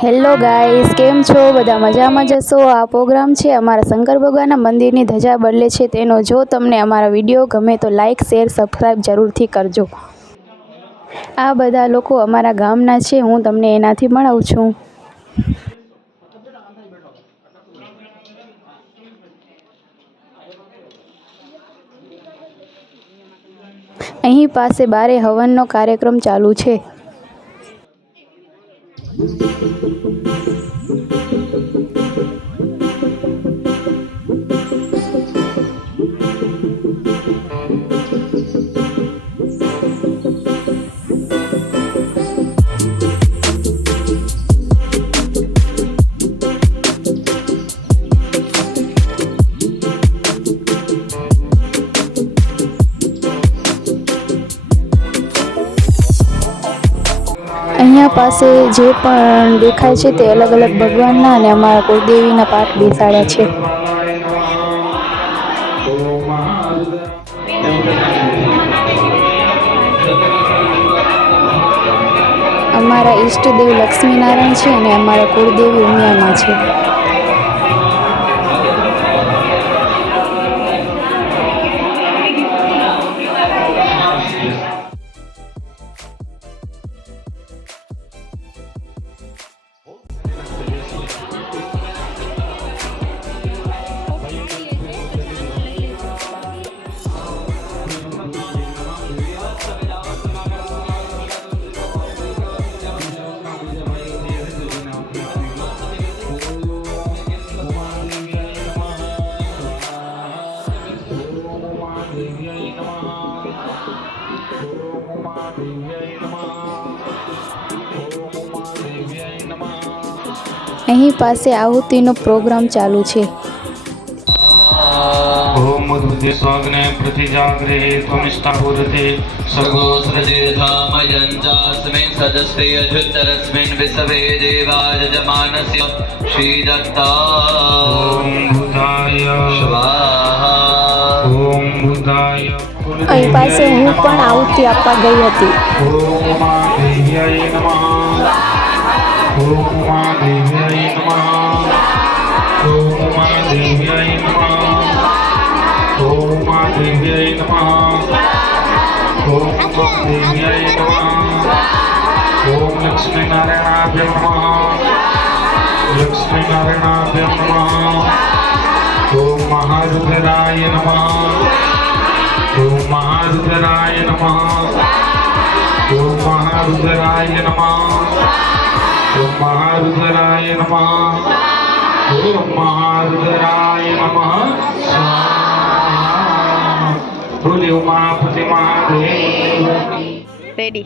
Hello guys, કેમ છો? બધા મજામાં જશો। આ પ્રોગ્રામ છે અમારા શંકર ભગવાનના મંદિરની ધજા બદલે છે તેનો। જો તમને અમારા વિડીયો ગમે તો લાઇક શેર સબસ્ક્રાઈબ જરૂરથી કરજો। આ બધા લોકો અમારા ગામના છે, હું તમને એનાથી મળાવું છું। અહીં પાસે બારે હવનનો કાર્યક્રમ ચાલુ છે। અહીંયા પાસે જે પણ દેખાય છે તે અલગ અલગ ભગવાનના અને અમારા કુળદેવીના પાઠ બેસાડ્યા છે। અમારા ઈષ્ટદેવ લક્ષ્મીનારાયણ છે અને અમારા કુળદેવી ઉમિયામાં છે। અહીં પાસે આહુતિનો પ્રોગ્રામ ચાલુ છે। ओम उद्भुते स्वाग्ने प्रतिजाग्रे त्वमिष्टापूरते सर्गो सृजेधामयञ्चास्मिन् सदस्ते अजुत्तरस्मिन् विसवे देवायजमानस्य श्रीदत्ता ओम बुधाय स्वाहा ओम बुधाय। અહીં પાસે હું પણ આહુતિ આપવા ગઈ હતી। ओम उमादेव्यै नमः ओम उमादेव्यै नमः ओम उमादेव्यै नमः ओम उमादेव्यै नमः ओम उमादेव्यै नमः ओम लक्ष्मीनारायणाभ्यो नमः लक्ष्मीनारायणाभ्यो नमः ओम महारुद्राय नमः ओम महारुद्राय नमः ओम महारुद्राय नमः ओम महारुद्राय नमः ओम महारुद्राय नमः स्वाहा। बोले उमापति महादेव। રેડી।